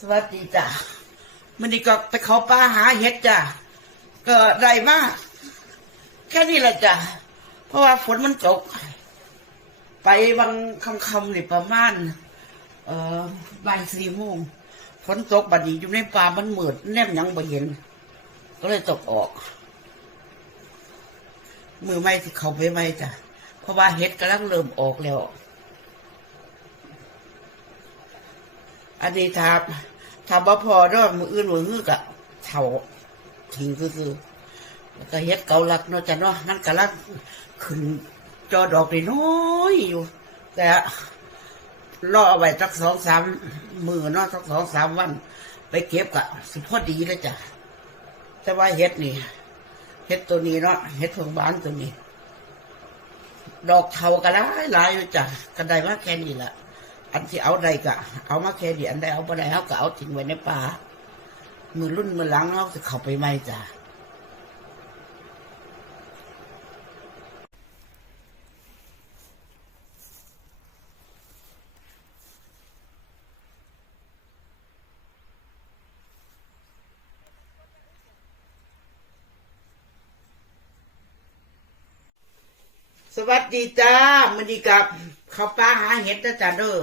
สวัสดีจ้ะมันนี่ก็ไปเขาป่าหาเห็ดจ้ะก็ได้มากแค่นี้แหละจ้ะเพราะว่าฝนมันตกไปบางคำคำนี่ประมาณ เอ่อบ่ายสี่โมงฝนตกบัดนี้อยู่ในป่ามันมืดแนมยังบ่เห็น ก็เลยตกออก มือไม่ที่เขาไปไม่จ้ะเพราะว่าเห็ดกำลังเริ่มออกแล้ว อันนี้ถ้าถ้าบ่พอเด้วยมืออื่นมือฮือกะเท่าทิ้งคือๆแล้วก็เฮ็ดเกาลักเนาะจ้ะเนาะนั่นกำลังขึ้นจอดอกน้อยอยู่แต่รอเอาไว้สักสองสามมือเนาะสักสองสามวัน ไปเก็บกะสิพอดีเลยจ้ะแต่ว่าเฮ็ดนี่เฮ็ดตัวนี้เนาะเฮ็ดเพิงบ้านตัวนี้ ดอกเทากะหลายหลายอยู่จ้ะกันได้มาแค่นี้แหละ อันที่เอาใดก็เอามาแค่เดียวอันใดเอาไปได้เขาก็เอาทิ้งไว้ในป่ามือรุ่นมือหลังเขาจะเข้าไปไม่จ้ะสวัสดีจ้ามันดีกับเข้าป่าหาเห็ดนะจ้าเด้อ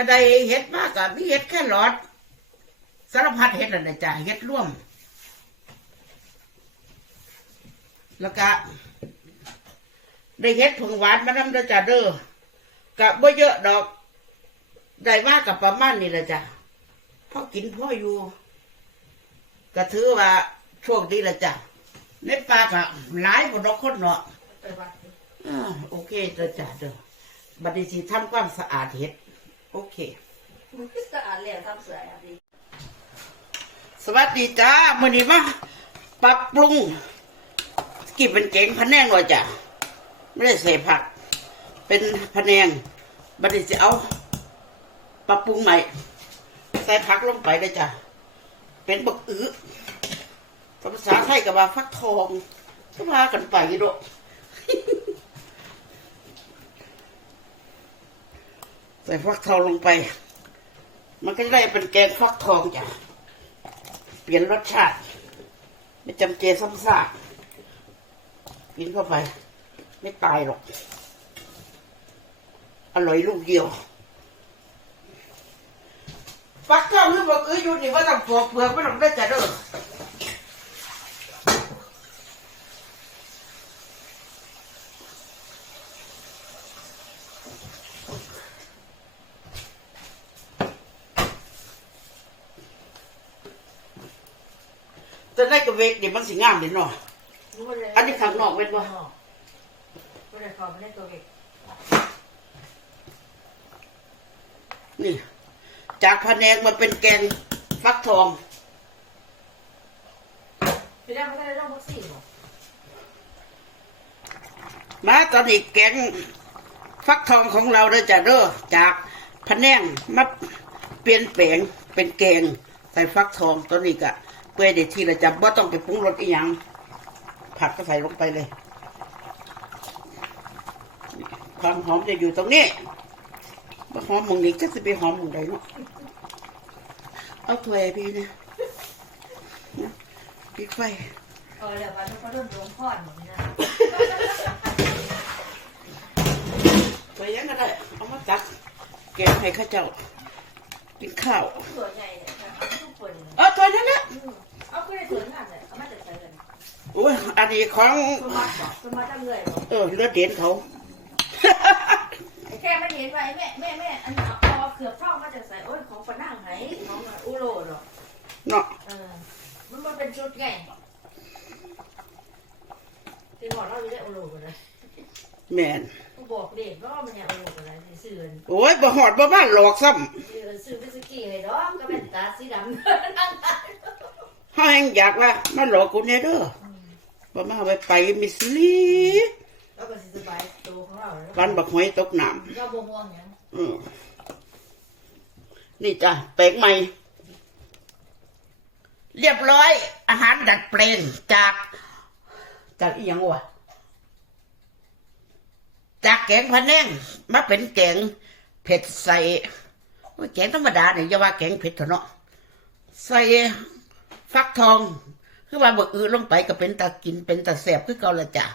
ก็ได้เห็ดมากกับมีเห็ดแค่หลอดสารพัดเห็ดนั่นนะจ้าเห็ดร่วม แล้วก็ได้เห็ดผงหวานมานำนะจ้าเด้อกับบ่เยอะดอก ได้มากกับประมาณนี้แหละจ้ะพ่อกินพ่ออยู่ก็ถือว่าโชคดีละจ้ะในป่าก็หลายกว่าดอกคนเนาะอ่าโอเคเด้อจ้ะเด้อบัดนี้สิทำความสะอาดเห็ด โอเคสะอาดแล้วทำสวยอะดีสวัสดีจ้ามื้อนี้มาปรับปรุงกินเป็นเก่งพะแนงว่าจ้ะไม่ได้ใส่ผัก เป็นพะแนงบัดนี้จะเอาปรับปรุงใหม่ ใส่ผักลงไปเลยจ้ะเป็นบักอื้อภาษาไทยกับว่าฟักทองก็มากันไปอยู่ดอก ใส่ฟักทองลงไป มันก็จะได้เป็นแกงฟักทองจ้ะ เปลี่ยนรสชาติ ไม่จำเจซ้ำซากกินเข้าไป ไม่ตายหรอก อร่อยลูกเดียวฟักทองหรือบอกเอ้ยอยู่นี่ว่าต้องปอกเปลือกไม่ต้องได้จ้ะเด้อ จะได้กระเวกเดี๋ยวมันสิงามเดี๋ยวหน่อยอันนี้ข้างนอกเป็นบ่ไม่ได้ขอไม่ได้ตัวเด็กนี่ จากพะแนงมาเป็นแกงฟักทองพี่ได้ไม่ได้เรื่องวัคซีนหรอมาตอนนี้แกงฟักทองของเราเด้อจ้ะเด้อจากพะแนงมาเปลี่ยนแปลงเป็นแกงใส่ฟักทองตอนนี้ก็เปื่อยได้ที่ละจ้ะบ่ต้องไปปรุงรสอีหยังผักก็ใส่ลงไปเลย ความหอมจะอยู่ตรงนี้บ่หอมมึงนี่จะสิไปหอมมึงใดเนาะเอาถ้วยให้พี่นะนะปิดไฟเออเดี๋ยววันนี้เขาเริ่มลงพอดหมดนะไปยังก็ได้เอามาตักแกงให้ข้าเจ้ากินข้าวตัวใหญ่เนี่ยทุกคนเออตัวนั้นแหละ เอาขึ้นในสวนนั่นเลยเอามาจากไหนเลยโอ้ยอันนี้ของสมัติบอกสมัติตั้งเลยบอกเออเลือดเด่นเขาแค่ไม่เห็นไปแม่แม่แม่อันเอาพอเกือบเข้ามาจากใส่โอ้ยของปนั่งไหนของอุโรหรอเนาะเออมันมันเป็นชุดไงที่บอกเราจะได้อุโรกันเลยแม่นบอกเด็กว่ามันเนี่ยอุโรกันเลยสื่อโอ้ยบ่หอดบ่บ้านหลอกซ้ซื้อซื้อวิสกี้ให้ดอกก็เป็นตาสีดำนั่งตาำ เฮาแห่งอยากว่ามาหลอกกูแน่เด้อบ่มาเอาไปไปมิสลีแล้วก็สิสบายตัวของเราแล้วปันบักหอยตกน้ก็บ่ม่วงหยังำอืมนี่จ้ะแปลงใหม่ เรียบร้อย อาหารดัดแปลงจาก จากอีหยังวะจากแกงพะแนงมาเป็นแกงเผ็ดใส่โอ้ยแกงธรรมดาเนี่ยอย่าว่าแกงเผ็ดเถอะเนาะใส่ ฟักทอง คือว่าบ่อือลงไปก็เป็นตากินเป็นตาแสบคือเก่าละจ้ะ